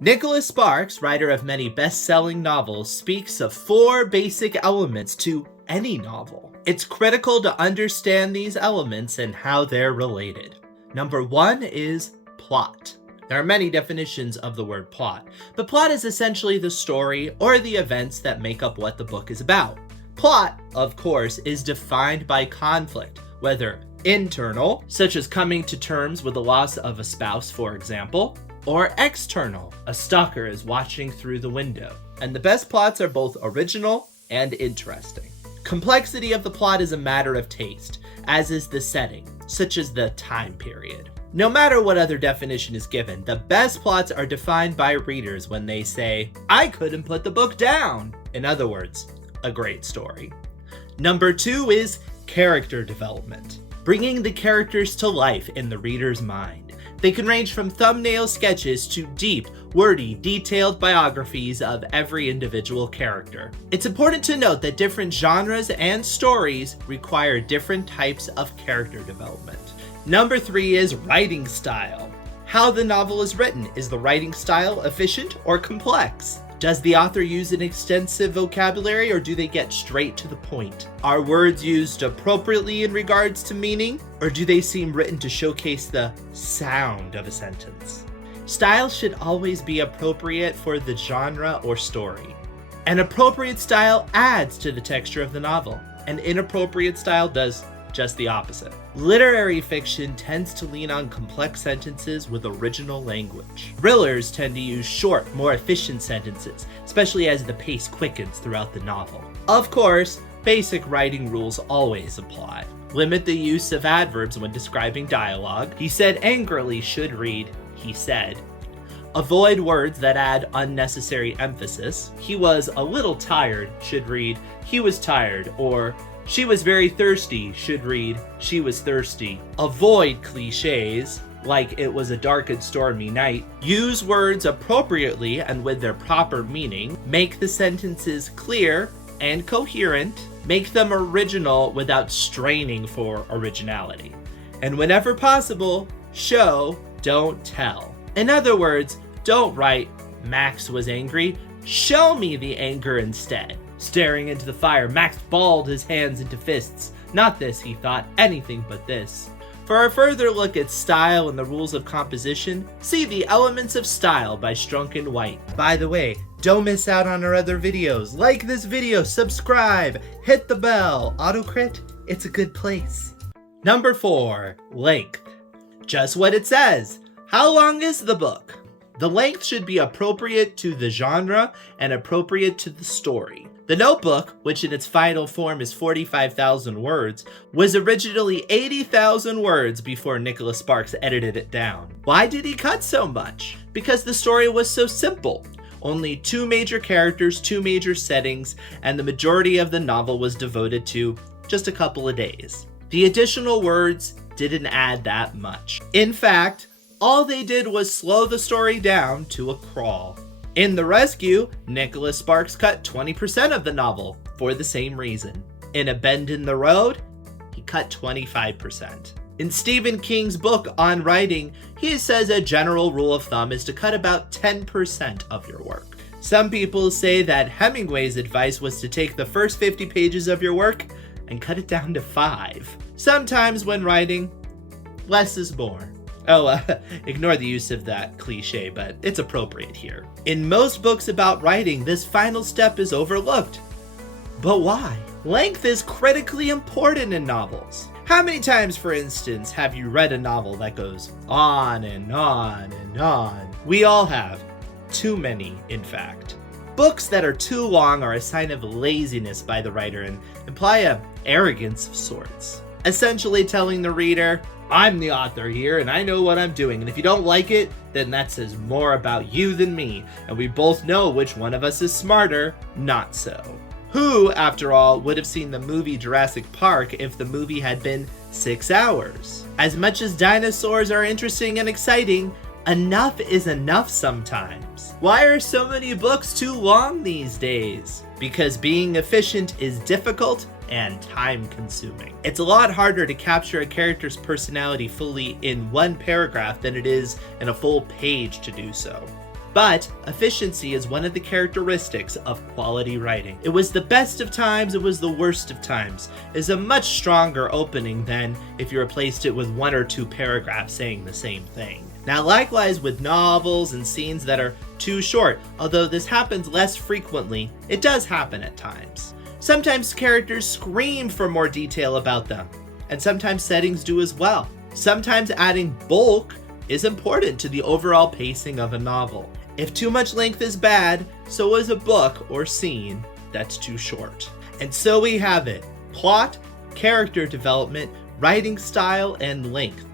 Nicholas Sparks, writer of many best-selling novels, speaks of 4 basic elements to any novel. It's critical to understand these elements and how they're related. Number 1 is plot. There are many definitions of the word plot, but plot is essentially the story or the events that make up what the book is about. Plot, of course, is defined by conflict, whether internal, such as coming to terms with the loss of a spouse, for example, or external, a stalker is watching through the window. And the best plots are both original and interesting. Complexity of the plot is a matter of taste, as is the setting, such as the time period. No matter what other definition is given, the best plots are defined by readers when they say, "I couldn't put the book down." In other words, a great story. Number 2 is character development, bringing the characters to life in the reader's mind. They can range from thumbnail sketches to deep, wordy, detailed biographies of every individual character. It's important to note that different genres and stories require different types of character development. Number 3 is writing style. How the novel is written. Is the writing style efficient or complex? Does the author use an extensive vocabulary or do they get straight to the point? Are words used appropriately in regards to meaning, or do they seem written to showcase the sound of a sentence? Style should always be appropriate for the genre or story. An appropriate style adds to the texture of the novel. An inappropriate style does just the opposite. Literary fiction tends to lean on complex sentences with original language. Thrillers tend to use short, more efficient sentences, especially as the pace quickens throughout the novel. Of course, basic writing rules always apply. Limit the use of adverbs when describing dialogue. He said angrily should read, he said. Avoid words that add unnecessary emphasis. He was a little tired should read, he was tired, or she was very thirsty should read, she was thirsty. Avoid cliches, like it was a dark and stormy night. Use words appropriately and with their proper meaning. Make the sentences clear and coherent. Make them original without straining for originality. And whenever possible, show, don't tell. In other words, don't write, Max was angry, show me the anger instead. Staring into the fire, Max balled his hands into fists. Not this, he thought, anything but this. For a further look at style and the rules of composition, see The Elements of Style by Strunk and White. By the way, don't miss out on our other videos. Like this video, subscribe, hit the bell. Autocrit, it's a good place. Number 4, length. Just what it says. How long is the book? The length should be appropriate to the genre and appropriate to the story. The Notebook, which in its final form is 45,000 words, was originally 80,000 words before Nicholas Sparks edited it down. Why did he cut so much? Because the story was so simple. Only 2 major characters, 2 major settings, and the majority of the novel was devoted to just a couple of days. The additional words didn't add that much. In fact, all they did was slow the story down to a crawl. In The Rescue, Nicholas Sparks cut 20% of the novel for the same reason. In A Bend in the Road, he cut 25%. In Stephen King's book on writing, he says a general rule of thumb is to cut about 10% of your work. Some people say that Hemingway's advice was to take the first 50 pages of your work and cut it down to 5. Sometimes when writing, less is more. Ignore the use of that cliche, but it's appropriate here. In most books about writing, this final step is overlooked. But why? Length is critically important in novels. How many times, for instance, have you read a novel that goes on and on and on? We all have. Too many, in fact. Books that are too long are a sign of laziness by the writer and imply an arrogance of sorts. Essentially telling the reader, I'm the author here and I know what I'm doing, and if you don't like it, then that says more about you than me, and we both know which one of us is smarter. Not so. Who, after all, would have seen the movie Jurassic Park if the movie had been 6 hours? As much as dinosaurs are interesting and exciting, enough is enough sometimes. Why are so many books too long these days? Because being efficient is difficult and time-consuming. It's a lot harder to capture a character's personality fully in one paragraph than it is in a full page to do so. But efficiency is one of the characteristics of quality writing. It was the best of times, it was the worst of times is a much stronger opening than if you replaced it with 1 or 2 paragraphs saying the same thing. Now, likewise with novels and scenes that are too short, although this happens less frequently, it does happen at times. Sometimes characters scream for more detail about them, and sometimes settings do as well. Sometimes adding bulk is important to the overall pacing of a novel. If too much length is bad, so is a book or scene that's too short. And so we have it: plot, character development, writing style, and length.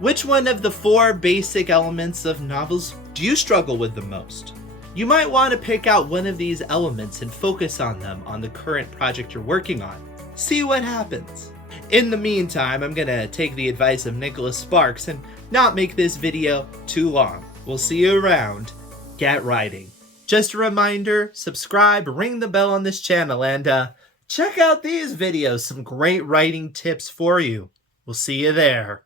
Which one of the 4 basic elements of novels do you struggle with the most? You might want to pick out one of these elements and focus on them on the current project you're working on. See what happens. In the meantime, I'm gonna take the advice of Nicholas Sparks and not make this video too long. We'll see you around. Get writing. Just a reminder, subscribe, ring the bell on this channel, and check out these videos, some great writing tips for you. We'll see you there.